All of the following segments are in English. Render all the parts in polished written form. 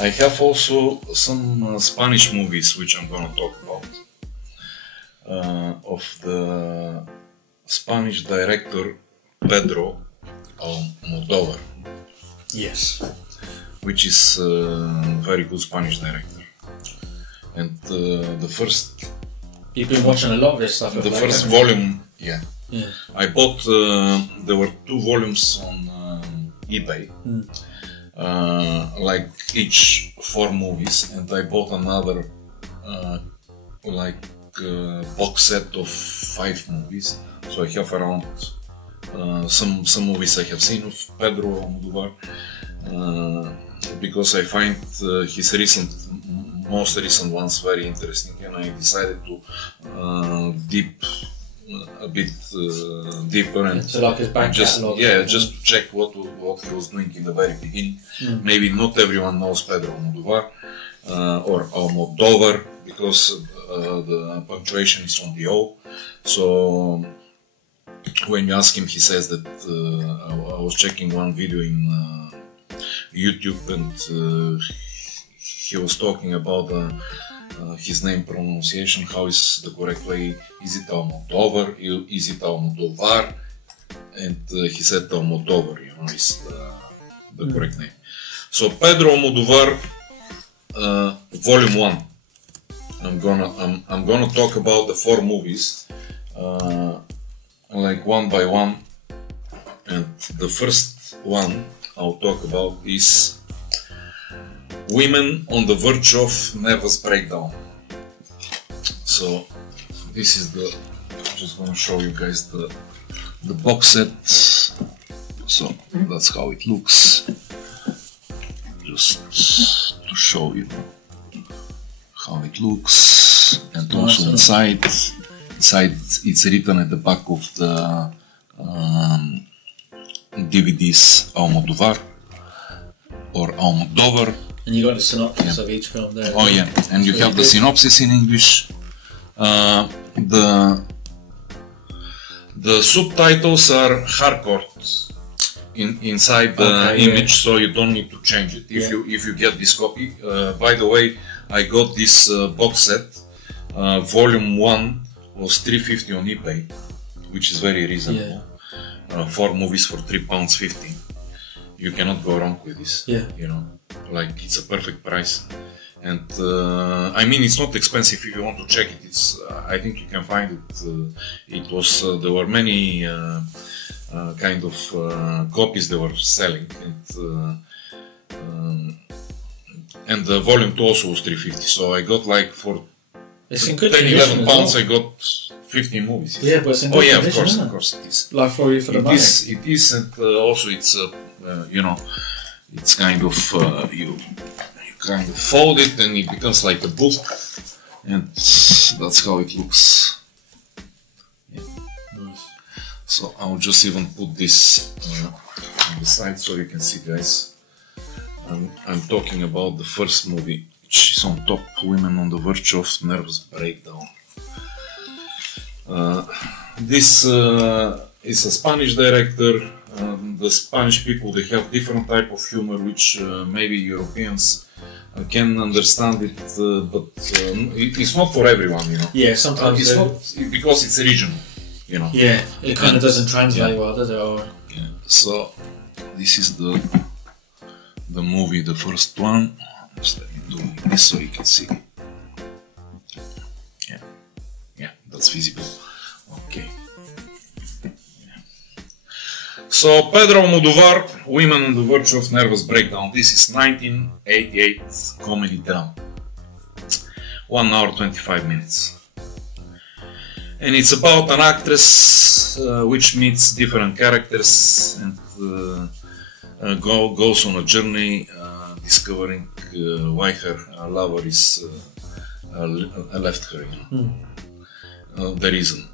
I have also some Spanish movies which I'm gonna talk about. Of the Spanish director Pedro Almodovar. Yes. Which is a very good Spanish director. And the first... You've been watching a lot of this stuff. The first volume, yeah. Yeah. I bought, there were 2 volumes on eBay. Like each 4 movies, and I bought another box set of 5 movies. So I have around some movies I have seen of Pedro Almodovar, because I find his most recent ones very interesting, and I decided to deep a bit deeper and so like his back catalog. Yeah, just to check what he was doing in the very beginning. Maybe not everyone knows Pedro Almodovar or Almodovar, because the punctuation is on the O. So when you ask him, he says that I was checking one video in YouTube, and he was talking about his name pronunciation, how is the correct way, is it Almodovar, is it Almodovar, and he said Almodovar, you know, is the correct name. So Pedro Almodovar, volume 1, I'm gonna talk about the 4 movies, like one by one, and the first one I'll talk about is Women on the Verge of Nervous Breakdown. So this is I'm just gonna show you guys the box set. So that's how it looks. Just to show you how it looks, and also inside it's written at the back of the DVDs Almodovar or Almodovar. And you got the synopsis of each film there. Oh yeah, and you have the synopsis in English. The subtitles are hardcore inside the image, so you don't need to change it if you get this copy. By the way, I got this box set. Volume 1 was $3.50 on eBay, which is very reasonable. 4 movies for £3.50. You cannot go wrong with this. You know, like it's a perfect price, and I mean it's not expensive if you want to check it. It's I think you can find it. It was there were many kind of copies they were selling, and the volume 2 also was $3.50. So I got like for 10-11 pounds I got 15 movies. Yeah, but it's in good condition, of course it is. Like for you for the money. It is, and also it's you know, it's kind of you kind of fold it and it becomes like a book, and that's how it looks. Yeah. Nice. So I'll just even put this on the side so you can see, guys. I'm talking about the first movie, which is on top, Women on the Verge of Nervous Breakdown. This is a Spanish director. The Spanish people, they have different type of humor, which maybe Europeans can understand it, but it's not for everyone, you know. Yeah, sometimes it's not because it's regional, you know. Yeah, it kind of doesn't translate well, does it? Or... Yeah. So this is the movie, the first one. Just let me do this so you can see. Yeah, that's visible. Okay. So Pedro Almodovar, Women on the Verge of Nervous Breakdown. This is 1988 comedy drama. 1 hour 25 minutes. And it's about an actress which meets different characters and goes on a journey discovering why her lover is left her, you know. The reason.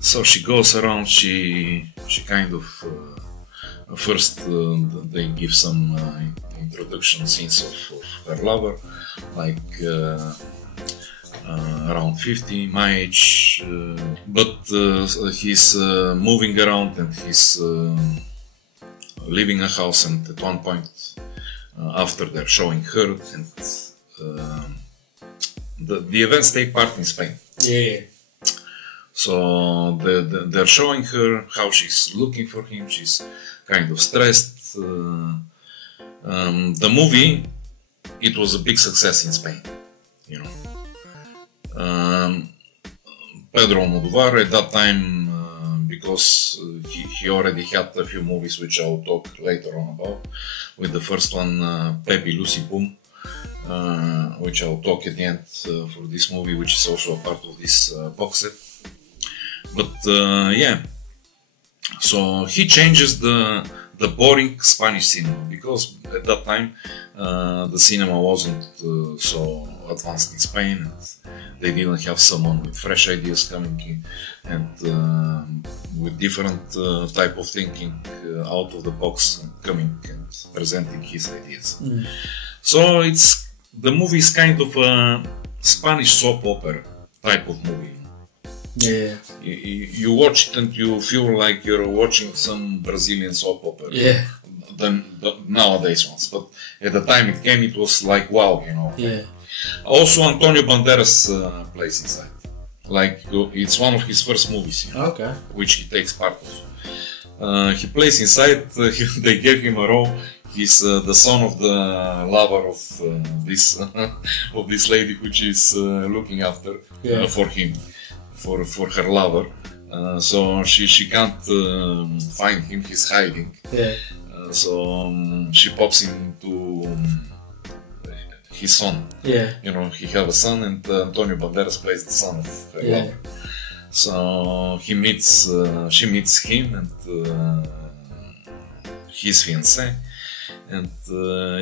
So she goes around, she kind of first they give some introduction scenes of her lover, like around 50, my age, but he's moving around and he's leaving a house, and at one point after they're showing her, and the events take part in Spain. Yeah. So they're showing her how she's looking for him. She's kind of stressed. The movie, it was a big success in Spain, you know. Pedro Almodovar at that time, because he already had a few movies which I'll talk later on about. With the first one, Pepe Lucy Boom, which I'll talk at the end for this movie, which is also a part of this box set. But yeah, so he changes the boring Spanish cinema, because at that time the cinema wasn't so advanced in Spain, and they didn't have someone with fresh ideas coming in and with different type of thinking out of the box and coming and presenting his ideas. So the movie is kind of a Spanish soap opera type of movie. Yeah. You watch it and you feel like you're watching some Brazilian soap opera. Yeah. The nowadays ones, but at the time it came, it was like wow, you know. Yeah. Also, Antonio Banderas plays inside. Like it's one of his first movies, you know, Okay. which he takes part of. He plays inside. They gave him a role. He's the son of the lover of this of this lady, which is looking after for him, for her lover. So she can't find him. He's hiding. Yeah. So she pops into his son. Yeah. You know, he have a son, and Antonio Banderas plays the son of her lover. So she meets him and his fiancée, and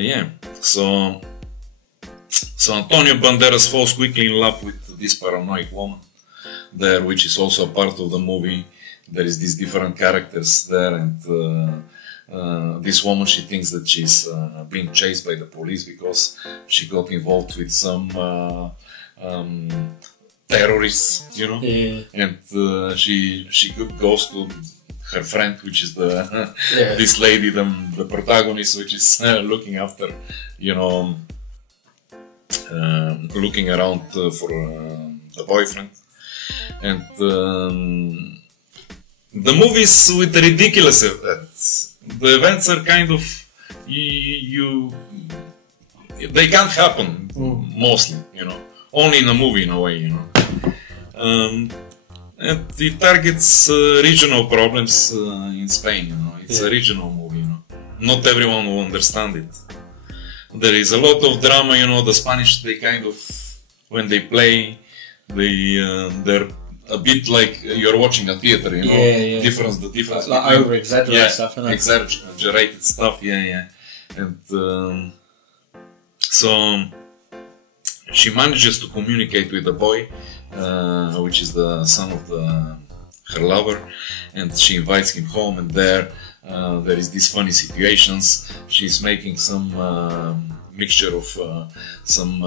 yeah. So Antonio Banderas falls quickly in love with this paranoid woman there, which is also a part of the movie. There is these different characters there, and this woman, she thinks that she's being chased by the police because she got involved with some terrorists, you know. Yeah. And she goes to her friend, which is this lady, the protagonist, which is looking after, you know, looking around for the boyfriend. And the movies with ridiculous events. The events are kind of they can't happen mostly, you know. Only in a movie, in a way, you know. And it targets regional problems in Spain, you know. It's a regional movie, you know. Not everyone will understand it. There is a lot of drama, you know. The Spanish, they kind of, when they play, they're a bit like you're watching a theater, you know. Yeah. The difference like over exaggerated stuff, isn't it? Exaggerated stuff, yeah. And so she manages to communicate with the boy, which is the son of her lover, and she invites him home, and there is these funny situations. She's making some mixture of some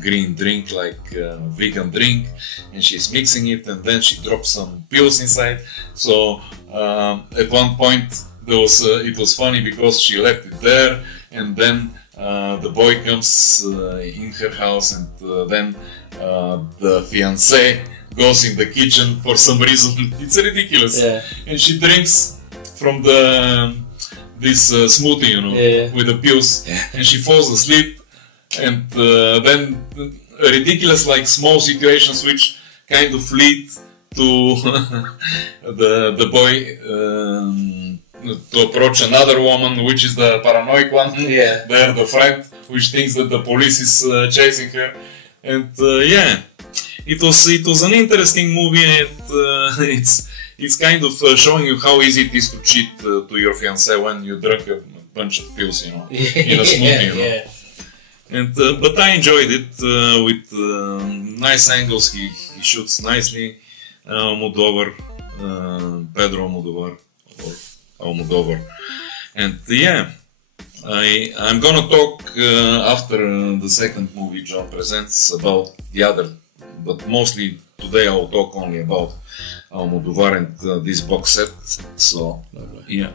green drink, like vegan drink, and she's mixing it, and then she drops some pills inside. So at one point it was funny because she left it there, and then the boy comes in her house, and then the fiancé goes in the kitchen for some reason. It's ridiculous. Yeah. And she drinks from this smoothie, you know, with the pills, and she falls asleep, and then ridiculous, like small situations which kind of lead to the boy to approach another woman, which is the paranoid one. Yeah. There, the friend, which thinks that the police is chasing her, and yeah, it was an interesting movie. And it's kind of showing you how easy it is to cheat to your fiancé when you drink a bunch of pills, you know, in a smoothie, you know. And but I enjoyed it with nice angles. He shoots nicely. Almodovar, Pedro Almodovar, or Almodovar, and yeah, I'm gonna talk after the second movie John presents about the other, but mostly today I'll talk only about Almodovar and this box set. So yeah.